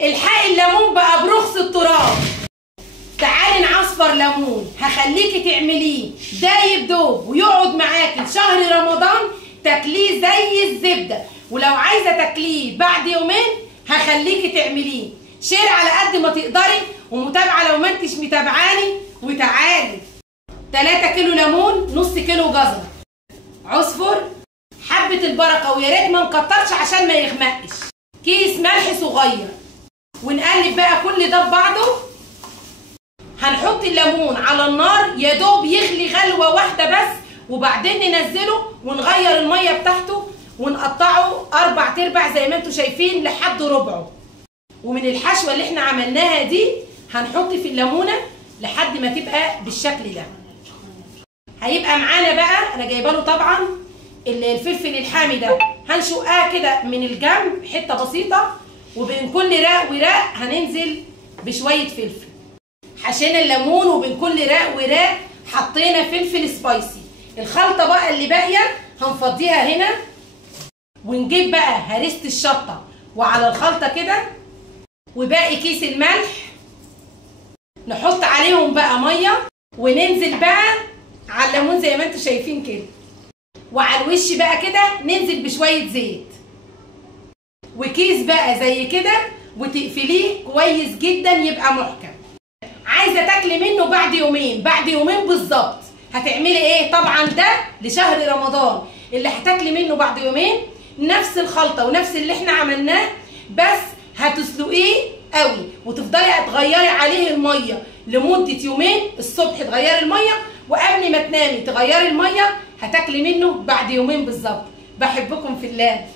الحق الليمون بقى برخص التراب. تعالي نعصفر ليمون، هخليكي تعمليه دايب دوب ويقعد معاكي لشهر رمضان تاكليه زي الزبده، ولو عايزه تاكليه بعد يومين هخليكي تعمليه. شير على قد ما تقدري ومتابعه لو ما انتش متابعاني. وتعالي 3 كيلو ليمون، نص كيلو جزر، عصفر، حبه البركه ويا ريت ما نكترش عشان ما يغمقش، كيس ملح صغير، ونقلب بقى كل ده ببعضه. هنحط الليمون على النار يا دوب يغلي غلوه واحده بس، وبعدين ننزله ونغير الميه بتاعته ونقطعه 4/4 زي ما انتم شايفين لحد ربعه. ومن الحشوه اللي احنا عملناها دي هنحط في الليمونه لحد ما تبقى بالشكل ده. هيبقى معانا بقى، انا جايبه له طبعا الفلفل الحامي ده، هنشقها كده من الجنب حته بسيطه، وبين كل راق وراق هننزل بشويه فلفل. حشينا الليمون وبين كل راق وراق حطينا فلفل سبايسي. الخلطه بقى اللي باقيه هنفضيها هنا، ونجيب بقى هريسه الشطه وعلى الخلطه كده، وباقي كيس الملح نحط عليهم بقى ميه، وننزل بقى على الليمون زي ما انتم شايفين كده، وعلى الوش بقى كده ننزل بشويه زيت، وكيس بقى زي كده وتقفليه كويس جدا يبقى محكم. عايزه تاكلي منه بعد يومين، بعد يومين بالظبط هتعملي ايه؟ طبعا ده لشهر رمضان، اللي هتاكلي منه بعد يومين نفس الخلطه ونفس اللي احنا عملناه، بس هتسلقيه قوي وتفضلي تغيري عليه الميه لمده يومين. الصبح تغيري الميه وقبل ما تنامي تغيري الميه، هتاكلي منه بعد يومين بالظبط. بحبكم في الله.